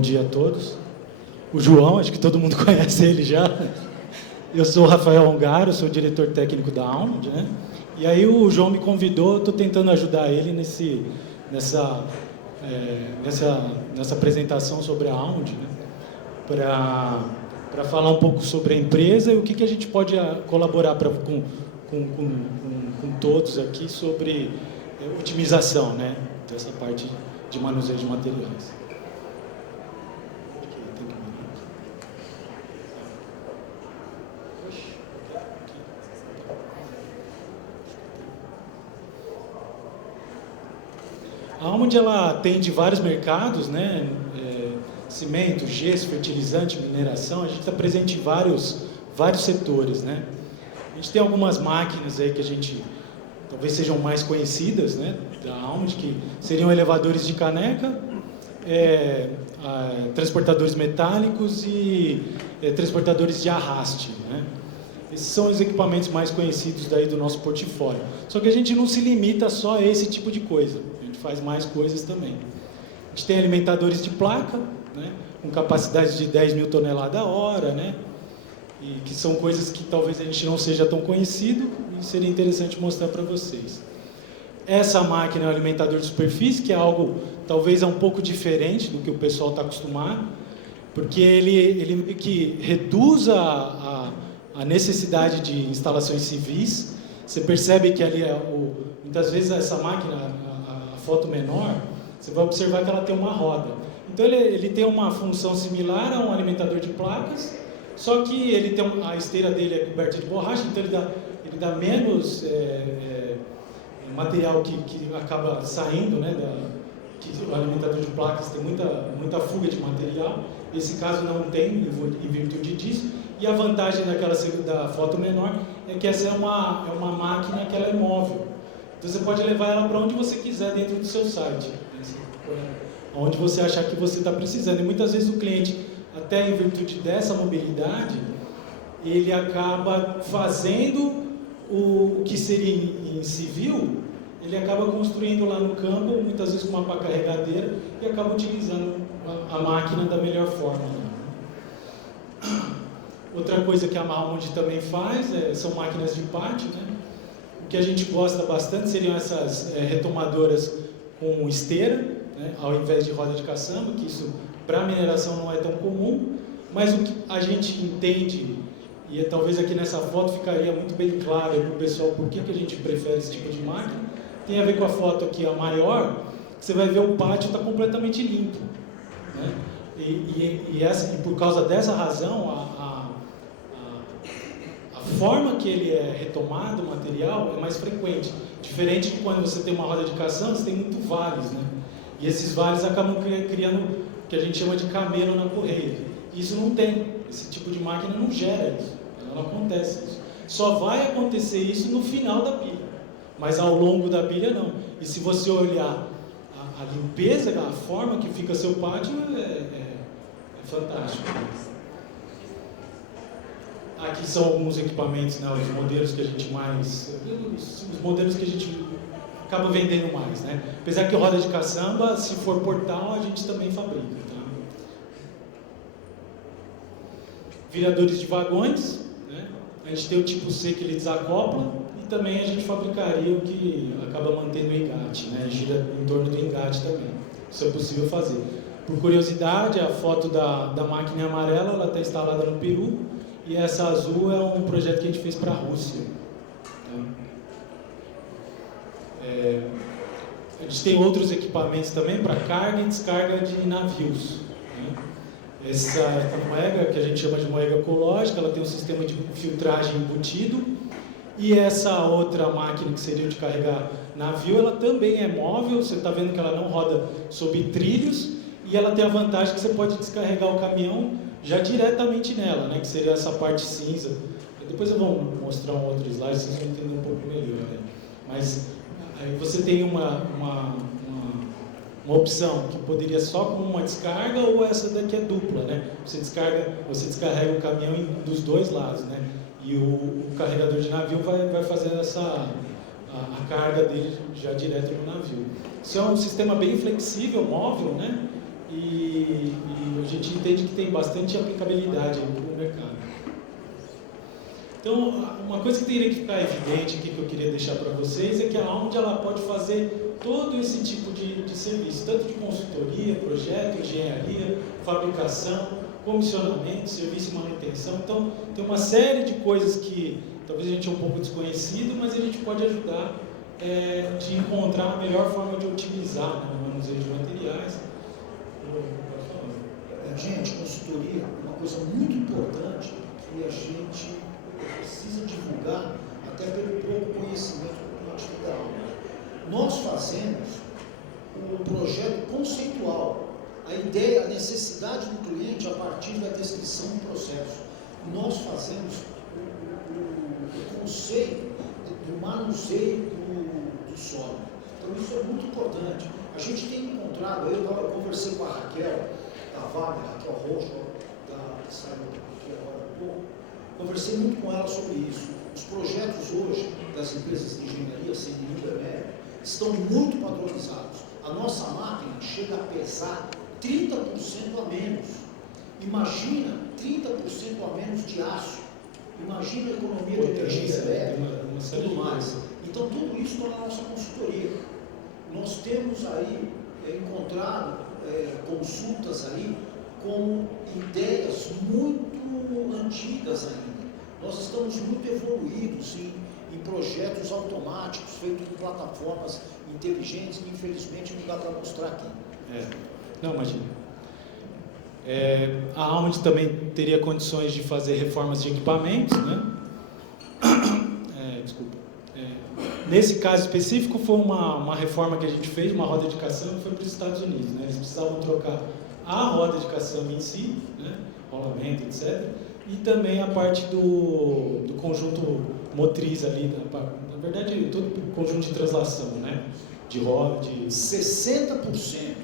Bom dia a todos. O João, acho que todo mundo conhece ele já. Eu sou o Rafael Ongaro, sou o diretor técnico da Almond, né? E aí o João me convidou, estou tentando ajudar ele nessa apresentação sobre a Almond, né? Para falar um pouco sobre a empresa e o que a gente pode colaborar com todos aqui sobre otimização, né? Dessa parte de manuseio de materiais. A Almond, ela atende vários mercados, né? Cimento, gesso, fertilizante, mineração. A gente está presente em vários setores, né? A gente tem algumas máquinas aí que a gente talvez sejam mais conhecidas, né, da Almond, que seriam elevadores de caneca, transportadores metálicos e transportadores de arraste, né? Esses são os equipamentos mais conhecidos daí do nosso portfólio. Só que a gente não se limita só a esse tipo de coisa. A gente faz mais coisas também. A gente tem alimentadores de placa, né, com capacidade de 10 mil toneladas a hora, né, e que são coisas que talvez a gente não seja tão conhecido e seria interessante mostrar para vocês. Essa máquina é um alimentador de superfície, que é algo talvez um pouco diferente do que o pessoal está acostumado, porque ele que reduz a necessidade de instalações civis. Você percebe que ali muitas vezes essa máquina, a foto menor, você vai observar que ela tem uma roda. Então ele tem uma função similar a um alimentador de placas, só que ele tem a esteira dele é coberta de borracha, então ele dá menos material que acaba saindo, né, que o alimentador de placas tem muita fuga de material. Esse caso não tem, em virtude disso. E a vantagem da foto menor é que essa é uma máquina que ela é móvel. Então você pode levar ela para onde você quiser dentro do seu site, onde você achar que você está precisando. E muitas vezes o cliente, até em virtude dessa mobilidade, ele acaba fazendo o que seria em civil, ele acaba construindo lá no campo, muitas vezes com uma pá carregadeira, e acaba utilizando a máquina da melhor forma, né? Outra coisa que a Almond também faz são máquinas de pátio, né? O que a gente gosta bastante seriam essas retomadoras com esteira, né? Ao invés de roda de caçamba, que isso para a mineração não é tão comum, mas o que a gente entende, e talvez aqui nessa foto ficaria muito bem claro para o pessoal por que a gente prefere esse tipo de máquina, tem a ver com a foto aqui, a maior, que você vai ver o pátio está completamente limpo, né? E por causa dessa razão, a forma que ele é retomado, o material, é mais frequente. Diferente de quando você tem uma roda de caçamba, você tem muito vales, né? E esses vales acabam criando o que a gente chama de camelo na correia. Isso não tem. Esse tipo de máquina não gera isso. Não acontece isso. Só vai acontecer isso no final da pilha. Mas ao longo da pilha, não. E se você olhar a limpeza, a forma que fica seu pátio, é fantástico. Aqui são alguns equipamentos, né, os modelos que a gente os modelos que a gente acaba vendendo mais, né? Apesar que roda de caçamba, se for portal, a gente também fabrica, tá? Viradores de vagões, né? A gente tem o tipo C que ele desacopla, e também a gente fabricaria o que acaba mantendo o engate, né? Gira em torno do engate também. Isso é possível fazer. Por curiosidade, a foto da máquina amarela, ela está instalada no Peru, e essa azul é um projeto que a gente fez para a Rússia. Tá? A gente tem outros equipamentos também para carga e descarga de navios, né? Essa moega, que a gente chama de moega ecológica, ela tem um sistema de filtragem embutido. E essa outra máquina que seria de carregar navio, ela também é móvel. Você está vendo que ela não roda sob trilhos, e ela tem a vantagem que você pode descarregar o caminhão já diretamente nela, né, que seria essa parte cinza. Depois eu vou mostrar um outro slide, vocês vão entender um pouco melhor, né? Mas aí você tem uma opção que poderia só com uma descarga, ou essa daqui é dupla, né? Você descarrega o caminhão dos dois lados, né? E o carregador de navio vai fazer a carga dele já direto no navio. Isso é um sistema bem flexível, móvel, né? e a gente entende que tem bastante aplicabilidade no mercado. Então, uma coisa que teria que ficar evidente aqui que eu queria deixar para vocês é que a Almond ela pode fazer todo esse tipo de serviço, tanto de consultoria, projeto, engenharia, fabricação, comissionamento, serviço e manutenção. Então, tem uma série de coisas que talvez a gente é um pouco desconhecido, mas a gente pode ajudar de encontrar a melhor forma de otimizar, né, o manuseio de materiais. Gente, consultoria é uma coisa muito importante que a gente precisa divulgar, até pelo pouco conhecimento do ativo da Almond. Nós fazemos o projeto conceitual, a ideia, a necessidade do cliente a partir da descrição do processo. Nós fazemos o conceito do manuseio do solo. Então isso é muito importante. A gente tem encontrado, eu conversei com a Raquel, da Wagner, Raquel Rocha, que saiu aqui agora há pouco, conversei muito com ela sobre isso. Os projetos hoje das empresas de engenharia, sem nenhum demérito, estão muito padronizados. A nossa máquina chega a pesar 30% a menos. Imagina 30% a menos de aço. Imagina a economia de energia elétrica e tudo mais. Então, tudo isso está na nossa consultoria. Nós temos aí encontrado consultas aí com ideias muito antigas ainda. Nós estamos muito evoluídos em projetos automáticos, feitos em plataformas inteligentes, que infelizmente não dá para mostrar aqui. Não, imagina. A Almond também teria condições de fazer reformas de equipamentos, né? Desculpa. Nesse caso específico, foi uma reforma que a gente fez, uma roda de caçamba, que foi para os Estados Unidos, né? Eles precisavam trocar a roda de caçamba em si, né? Rolamento, etc. E também a parte do conjunto motriz ali, na verdade, todo o conjunto de translação, né? De roda, de... 60%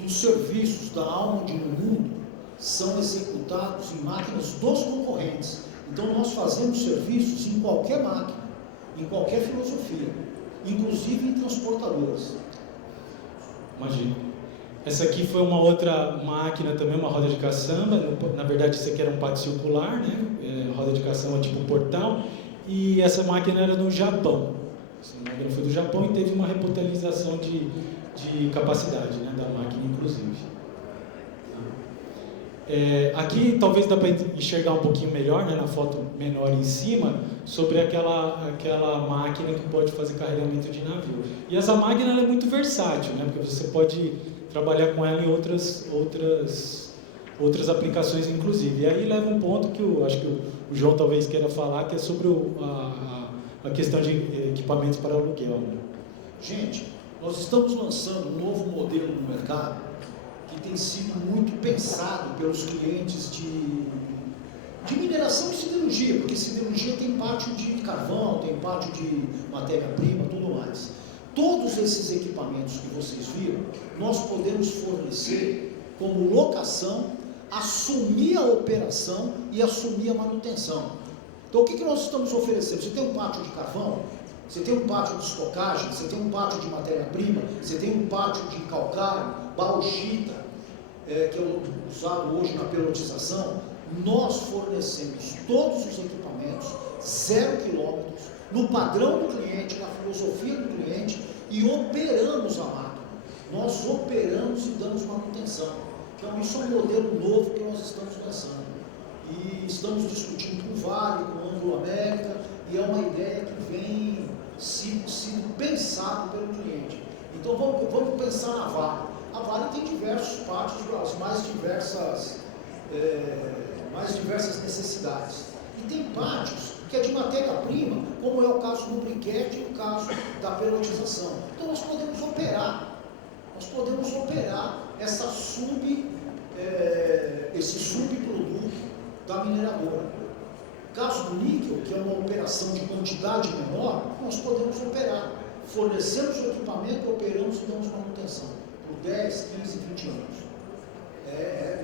dos serviços da Almond no mundo são executados em máquinas dos concorrentes. Então, nós fazemos serviços em qualquer máquina, em qualquer filosofia, inclusive em transportadoras. Imagina. Essa aqui foi uma outra máquina também, uma roda de caçamba. Na verdade, isso aqui era um pátio circular, né? Roda de caçamba tipo portal. E essa máquina era no Japão. Essa máquina foi do Japão e teve uma repotenização de capacidade, né? Da máquina, inclusive. Aqui talvez dá para enxergar um pouquinho melhor, né? Na foto menor em cima, sobre aquela máquina que pode fazer carregamento de navio. E essa máquina ela é muito versátil, né? Porque você pode trabalhar com ela em outras aplicações, inclusive. E aí leva um ponto que eu acho que o João talvez queira falar, que é sobre a questão de equipamentos para aluguel. Né? Gente, nós estamos lançando um novo modelo no mercado que tem sido muito pensado pelos clientes de mineração e siderurgia, porque siderurgia tem pátio de carvão, tem pátio de matéria-prima, tudo mais. Todos esses equipamentos que vocês viram, nós podemos fornecer como locação, assumir a operação e assumir a manutenção. Então, o que nós estamos oferecendo? Você tem um pátio de carvão, você tem um pátio de estocagem, você tem um pátio de matéria-prima, você tem um pátio de calcário, bauxita, que é usado hoje na pelotização. Nós fornecemos todos os equipamentos, 0 quilômetros, no padrão do cliente, na filosofia do cliente, e operamos a máquina. Nós operamos e damos manutenção. Então, isso é um modelo novo que nós estamos lançando. E estamos discutindo com o Vale, com o Anglo América, e é uma ideia que vem sendo pensado pelo cliente. Então, vamos pensar na Vale. A Vale tem diversos pátios, as mais diversas necessidades. E tem pátios que é de matéria-prima, como é o caso do briquete e o caso da pelotização. Então, nós podemos operar esse subproduto da mineradora. No caso do níquel, que é uma operação de quantidade menor, nós podemos operar. Fornecemos o equipamento, operamos e damos manutenção por 10, 15, 20 anos.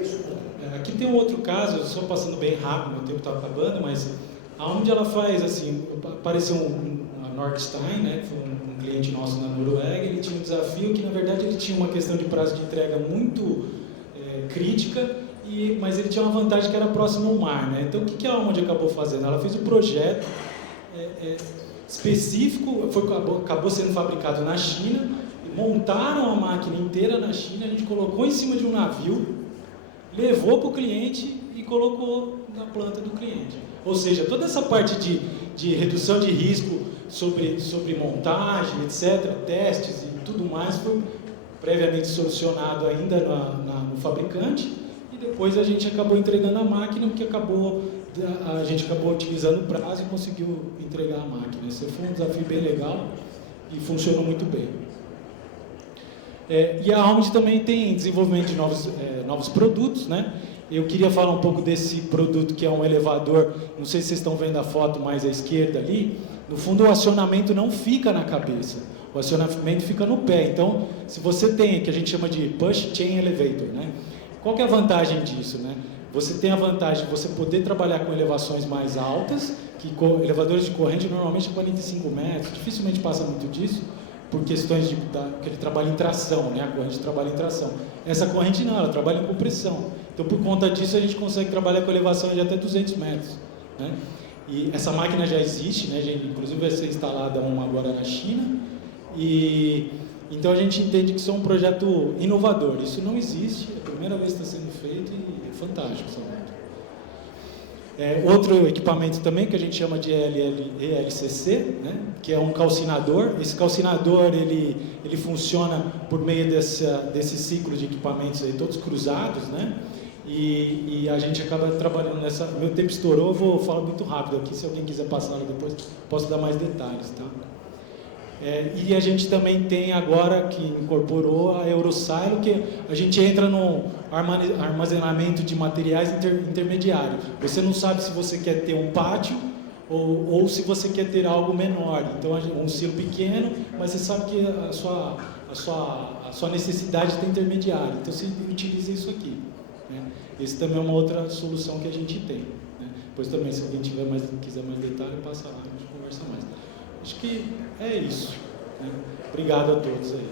Esse o modelo. Aqui tem um outro caso, só passando bem rápido, meu tempo está acabando, mas aonde ela faz assim, apareceu uma Nordstein, né, que foi um cliente nosso na Noruega, ele tinha um desafio que, na verdade, ele tinha uma questão de prazo de entrega muito crítica, mas ele tinha uma vantagem que era próximo ao mar, né? Então, o que a Almond acabou fazendo? Ela fez um projeto específico, acabou sendo fabricado na China, montaram a máquina inteira na China, a gente colocou em cima de um navio, levou para o cliente e colocou na planta do cliente. Ou seja, toda essa parte de redução de risco sobre montagem, etc., testes e tudo mais, foi previamente solucionado ainda no fabricante, e depois a gente acabou entregando a máquina, porque a gente acabou utilizando o prazo e conseguiu entregar a máquina. Esse foi um desafio bem legal e funcionou muito bem. E a Almond também tem desenvolvimento de novos produtos, né? Eu queria falar um pouco desse produto que é um elevador, não sei se vocês estão vendo a foto mais à esquerda ali, no fundo o acionamento não fica na cabeça, o acionamento fica no pé. Então, se você tem, que a gente chama de push chain elevator, né? Qual que é a vantagem disso, né? Você tem a vantagem de você poder trabalhar com elevações mais altas, que elevadores de corrente normalmente 45 metros, dificilmente passa muito disso, por questões que ele trabalha em tração, né? A corrente trabalha em tração. Essa corrente não, ela trabalha em compressão. Então, por conta disso, a gente consegue trabalhar com elevação de até 200 metros, né? E essa máquina já existe, né? Inclusive vai ser instalada uma agora na China. Então a gente entende que isso é um projeto inovador. Isso não existe, é a primeira vez que está sendo feito e é fantástico essa moto. Outro equipamento também que a gente chama de ELCC, né? Que é um calcinador. Esse calcinador ele funciona por meio desse ciclo de equipamentos aí, todos cruzados, né? E a gente acaba trabalhando nessa... Meu tempo estourou, eu vou falar muito rápido aqui, se alguém quiser passar lá depois, posso dar mais detalhes, tá? E a gente também tem agora, que incorporou a Eurosilo, que a gente entra no armazenamento de materiais intermediário. Você não sabe se você quer ter um pátio ou se você quer ter algo menor. Então, um silo pequeno, mas você sabe que a sua necessidade está intermediária. Então, você utiliza isso aqui, né? Esse também é uma outra solução que a gente tem, né? Depois também, se alguém quiser mais detalhe, passa lá, a gente conversa mais. Acho que é isso, né? Obrigado a todos aí.